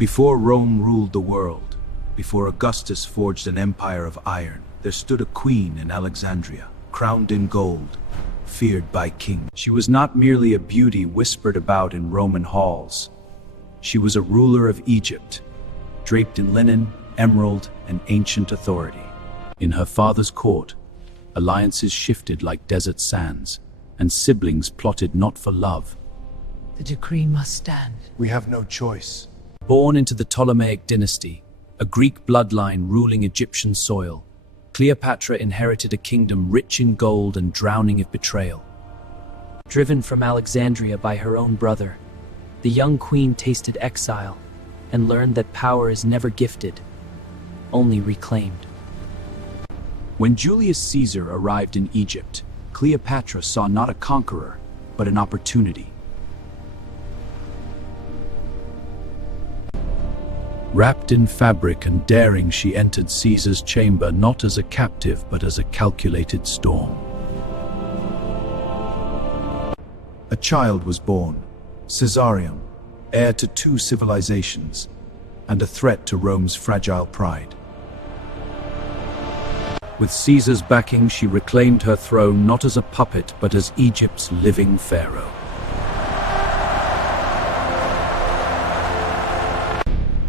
Before Rome ruled the world, before Augustus forged an empire of iron, there stood a queen in Alexandria, crowned in gold, feared by kings. She was not merely a beauty whispered about in Roman halls. She was a ruler of Egypt, draped in linen, emerald, and ancient authority. In her father's court, alliances shifted like desert sands, and siblings plotted not for love. The decree must stand. We have no choice. Born into the Ptolemaic Dynasty, a Greek bloodline ruling Egyptian soil, Cleopatra inherited a kingdom rich in gold and drowning in betrayal. Driven from Alexandria by her own brother, the young queen tasted exile and learned that power is never gifted, only reclaimed. When Julius Caesar arrived in Egypt, Cleopatra saw not a conqueror, but an opportunity. Wrapped in fabric and daring, she entered Caesar's chamber not as a captive, but as a calculated storm. A child was born, Caesarion, heir to two civilizations, and a threat to Rome's fragile pride. With Caesar's backing, she reclaimed her throne not as a puppet, but as Egypt's living pharaoh.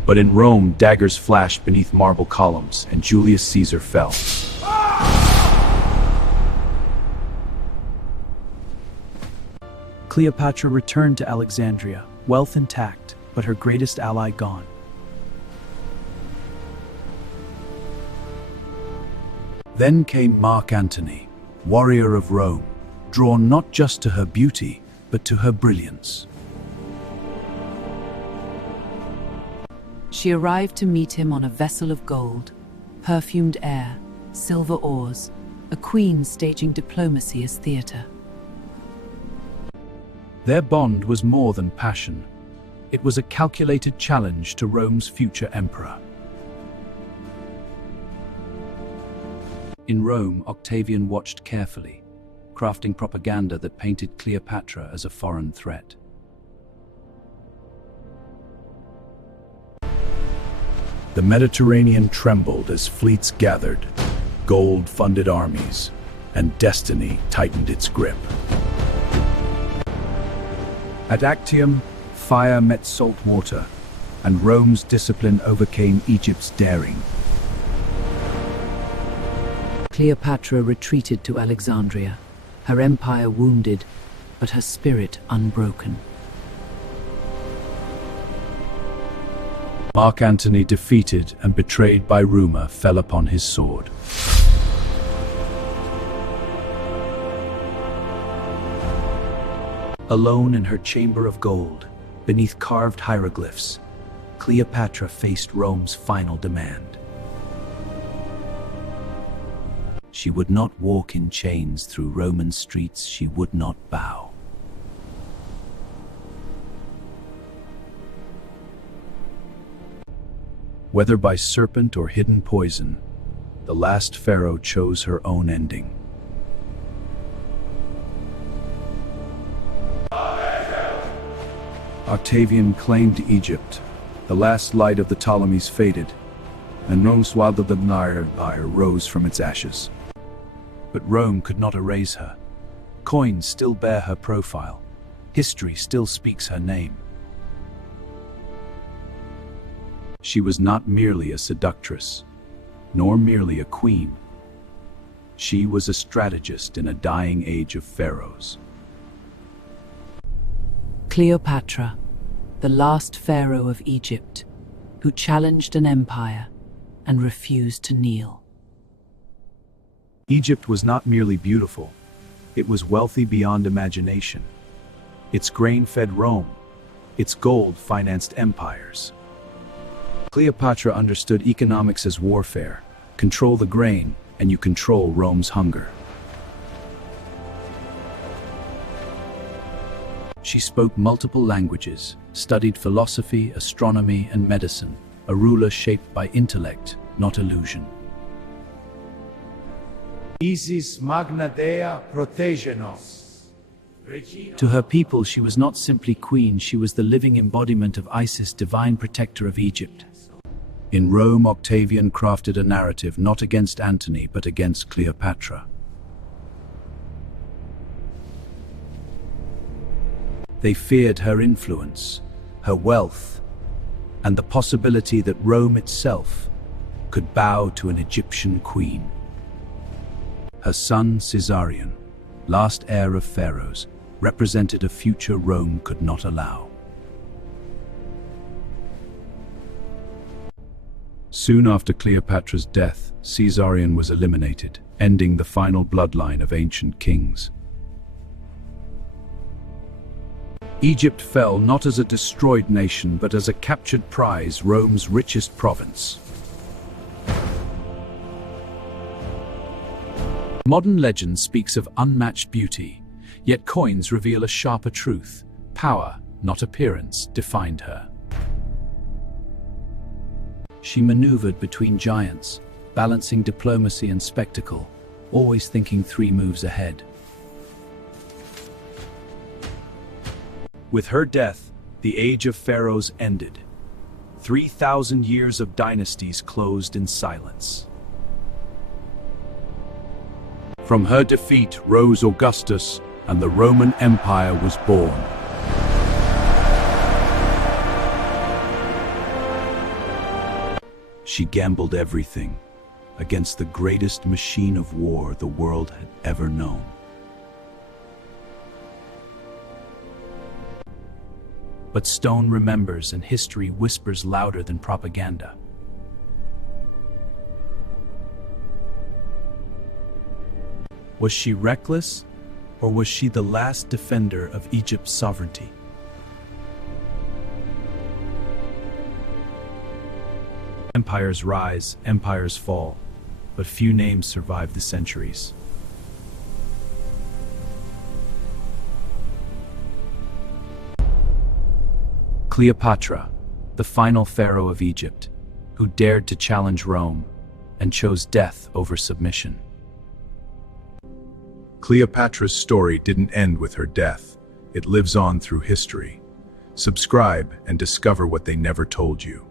But in Rome, daggers flashed beneath marble columns, and Julius Caesar fell. Cleopatra returned to Alexandria, wealth intact, but her greatest ally gone. Then came Mark Antony, warrior of Rome, drawn not just to her beauty, but to her brilliance. She arrived to meet him on a vessel of gold, perfumed air, silver oars, a queen staging diplomacy as theater. Their bond was more than passion. It was a calculated challenge to Rome's future emperor. In Rome, Octavian watched carefully, crafting propaganda that painted Cleopatra as a foreign threat. The Mediterranean trembled as fleets gathered, gold funded armies, and destiny tightened its grip. At Actium, fire met salt water, and Rome's discipline overcame Egypt's daring. Cleopatra retreated to Alexandria, her empire wounded, but her spirit unbroken. Mark Antony, defeated and betrayed by rumor, fell upon his sword. Alone in her chamber of gold, beneath carved hieroglyphs, Cleopatra faced Rome's final demand. She would not walk in chains through Roman streets, she would not bow. Whether by serpent or hidden poison, the last pharaoh chose her own ending. Octavian claimed Egypt. The last light of the Ptolemies faded, and Rome's empire rose from its ashes. But Rome could not erase her. Coins still bear her profile. History still speaks her name. She was not merely a seductress, nor merely a queen. She was a strategist in a dying age of pharaohs. Cleopatra, the last pharaoh of Egypt, who challenged an empire and refused to kneel. Egypt was not merely beautiful, it was wealthy beyond imagination. Its grain fed Rome, its gold financed empires. Cleopatra understood economics as warfare. Control the grain, and you control Rome's hunger. She spoke multiple languages, studied philosophy, astronomy, and medicine, a ruler shaped by intellect, not illusion. Isis magna dea protege nos. To her people, she was not simply queen, she was the living embodiment of Isis, divine protector of Egypt. In Rome, Octavian crafted a narrative not against Antony, but against Cleopatra. They feared her influence, her wealth, and the possibility that Rome itself could bow to an Egyptian queen. Her son, Caesarion, last heir of pharaohs, represented a future Rome could not allow. Soon after Cleopatra's death, Caesarion was eliminated, ending the final bloodline of ancient kings. Egypt fell not as a destroyed nation, but as a captured prize, Rome's richest province. Modern legend speaks of unmatched beauty, yet coins reveal a sharper truth. Power, not appearance, defined her. She maneuvered between giants, balancing diplomacy and spectacle, always thinking 3 moves ahead. With her death, the age of pharaohs ended. 3,000 years of dynasties closed in silence. From her defeat rose Augustus, and the Roman Empire was born. She gambled everything against the greatest machine of war the world had ever known. But stone remembers, and history whispers louder than propaganda. Was she reckless, or was she the last defender of Egypt's sovereignty? Empires rise, empires fall, but few names survive the centuries. Cleopatra, the final pharaoh of Egypt, who dared to challenge Rome and chose death over submission. Cleopatra's story didn't end with her death. It lives on through history. Subscribe and discover what they never told you.